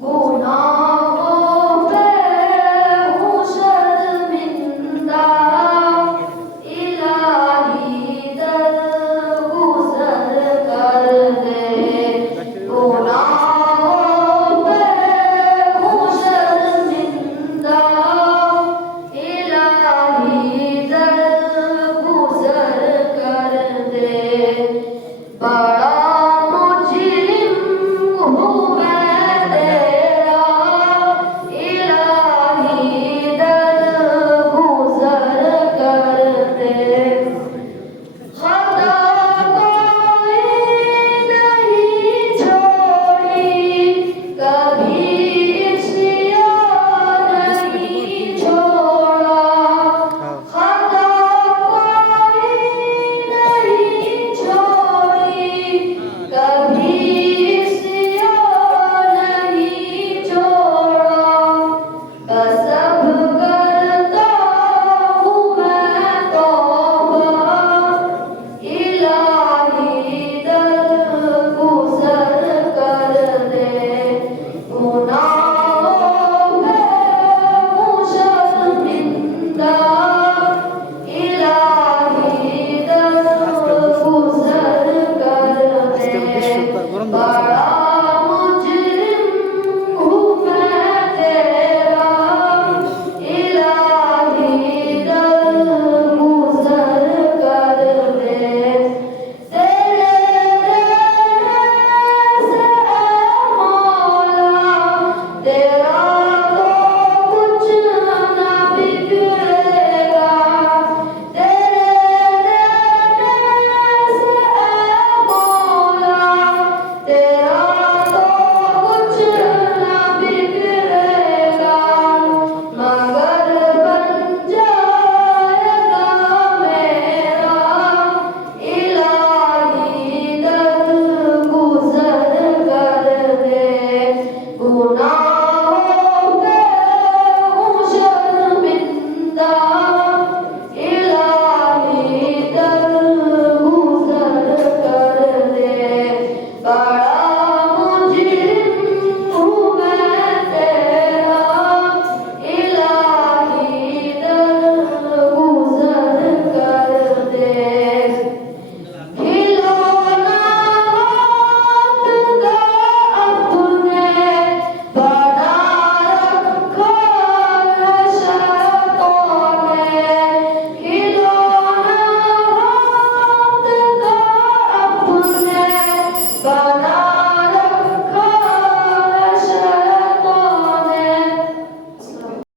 गुनाहों पे हूँ शर्मिंदा, इलाही दरगुज़र कर दे। गुनाहों पे हूँ शर्मिंदा, इलाही दरगुज़र कर दे। बड़ा मुजरिम हूँ मैं तेरा, इलाही दरगुज़र कर दे। खता कोई नहीं छोड़ी, कभी इश्क़ नहीं छोड़ा। खता कोई नहीं छोड़ी, कभी इश्क़ नहीं छोड़ा। कसब करता हूँ मैं तौबा, इलाही दरगुज़र कर दे। गुनाहों पे हूँ शर्मिंदा, इलाही दरगुज़र कर दे। बड़ा मुजरिम हूँ मैं तेरा, इलाही दरगुज़र कर दे। तेरे रहने से ऐ मौला, तेरा तो कुछ ना बिगड़ेगा। तेरे रहने से ऐ मौला, तेरा तो कुछ ना बिगड़ेगा। मगर बन जाएगा मेरा, इलाही दरगुज़र कर दे। गुनाहों पे हूँ शर्मिंदा, इलाही दरगुज़र कर दे। बड़ा मुजरिम हूँ मैं तेरा, इलाही दरगुज़र कर दे। खिलौना हाथ का अपने बना रखा है शैतान ने। खिलौना हाथ का अपने